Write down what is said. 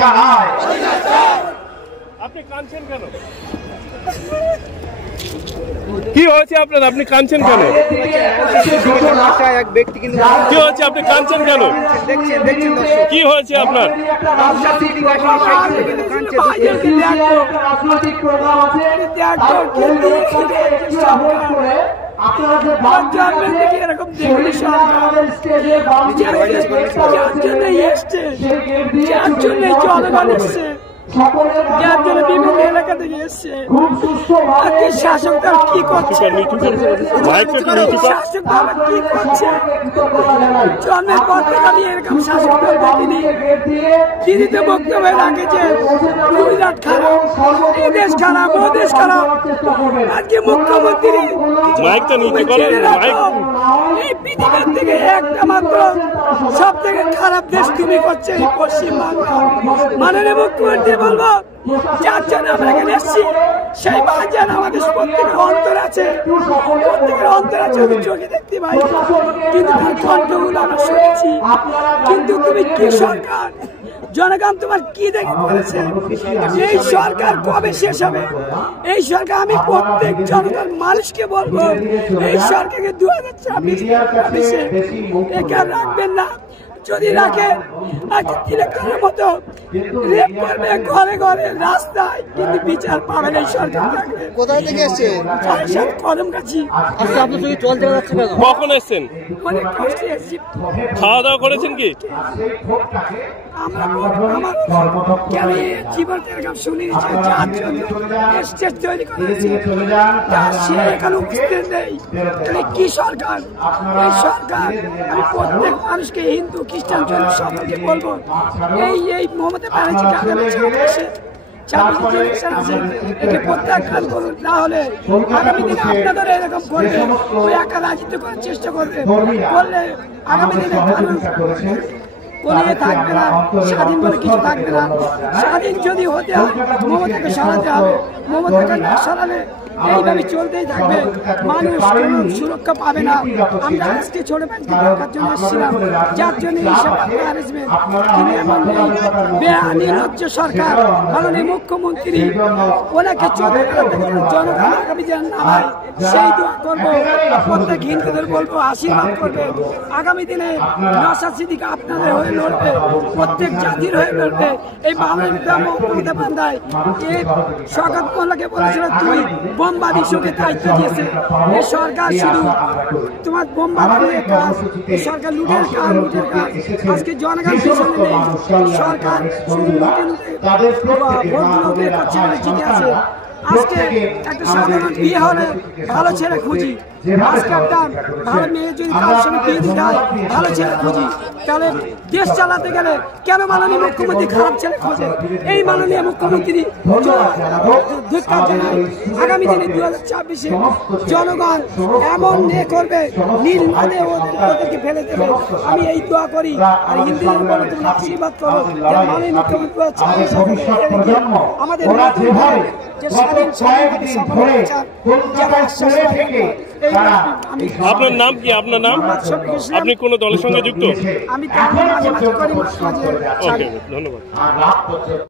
জানায়। আপনি কাঁদছেন কেন? কি হয়েছে আপনার? আপনি কাঁদছেন কেন? কি হয়েছে? আপনি কাঁদছেন কেন? কি হয়েছে আপনার? রাজনৈতিক প্রোগ্রাম আছে এরকম বিভিন্ন এলাকা থেকে এসছে। শাসক দল কি করছে? শাসক দল কি করছে? জন্মের পর থেকে আমি এরকম শাসক দল দেখিনি। দিদিতে বক্তব্য রাখে যে গুজরাট খারাপ, এ দেশ খারাপ, ও দেশ খারাপ। আজকে মুখ্যমন্ত্রী এই পৃথিবীর থেকে একটা মাত্র সব থেকে খারাপ দেশ তুমি করছে এই পশ্চিমবাংলা। মাননীয় মুখ্যমন্ত্রী বলবো, যার জন্য আমরা এখানে এসেছি সেই বাজার আমাদের প্রত্যেকের অন্তর আছে, প্রত্যেকের অন্তর আছে, আমি চোখে দেখতে পাই, কিন্তু তার কণ্ঠগুলো আমরা শুনেছি। কিন্তু তুমি কি সরকার? জনগণ তোমার কি দেখে করেছে? এই সরকার কবে শেষ হবে? এই সরকার, আমি প্রত্যেক জনগণ মানুষকে বলবো, এই সরকারকে 2024 একে রাখবেন না। যদি রাখে তিলেকার মতো রেপ করবে ঘরে ঘরে রাস্তায়, কিন্তু বিচার পাবেন এই সরকার। কোথায় থেকে এসছে? কদমগাছি। আপনি শুধু চলতে যাচ্ছে কেন? কখন এসছেন? অনেক কষ্টে এসেছি। খাওয়া দাওয়া করেছেন কি? জীবন এরকম শুনি স্টেজ তৈরি করেছি, সে এখানে উপস্থিত নেই। কি সরকার? এই সরকার, আমি প্রত্যেক মানুষকে, হিন্দু খ্রিস্টান সকলকে বলবো, এই মমতা ব্যানার্জিকে আগামী 26 প্রত্যাখ্যান করুন। না হলে আগামী দিনে আপনাদের এরকম করবে, ওই একা রাজত্ব করার চেষ্টা করবে, করলে আগামী দিনে বলিয়ে থাকবে না, স্বাধীন বলে কিছু থাকবে না। স্বাধীন যদি হতে হয় মমতাকে সরাতে হবে, মমতাকে না সরালে এইভাবে চলতেই থাকবে, মানুষ কোনো সুরক্ষা পাবে না। আমরা আজকে ছোট ভাইকে দেখার জন্য এসেছিলাম, যার জন্য এইসব অ্যারেঞ্জমেন্ট। তিনি এমন নির্লজ্জ সরকার, মাননীয় মুখ্যমন্ত্রী ওনাকে জনগণ আগামী দিন নামায় সেই দোয়া করবো। প্রত্যেক হিন্দুদের বলবো আশীর্বাদ করবে। আগামী দিনে নওশাদ সিদ্দিকী আপনাদের হয়ে লড়বে, প্রত্যেক জাতির হয়ে লড়বে। এই মমতা বন্দ্যোপাধ্যায় এই শওকত মোল্লাকে বলেছিল তুই বোমবাদী শোকে দায়িত্ব দিয়েছে। এই সরকার শুধু তোমার বোমবাদী কাজ, এই সরকার লুটের কাজ, লুটের কাজ। আজকে জনগণ পিছনে নেই, সরকার শুধু লুটে লুটে করছে বলে জিতে আছে। আজকে একটা সাধারণ বিয়ে হলে ভালো ছেলে খুঁজি, আজকে একটা ভালো মেয়ে যদি তার সঙ্গে বিয়ে দিতে হয় ভালো ছেলে খুঁজি, তাহলে দেশ চালাতে গেলে কেন মাননীয় মুখ্যমন্ত্রী খারাপ ছেলে খোঁজে? এই মাননীয় মুখ্যমন্ত্রী ধিক্কার জানায়। আগামী দিনে 2024 জনগণ এমন নিয়ে করবে, নীল নদে ওদেরকে ফেলে দেবে। আমি এই দোয়া করি, আর হিন্দুদের বলে তুমি আশীর্বাদ করো যে মাননীয় মুখ্যমন্ত্রী আমাদের যে স্বাধীন আপনার নাম কি? আপনার নাম? আপনি কোন দলের সঙ্গে যুক্ত? আমি ধন্যবাদ।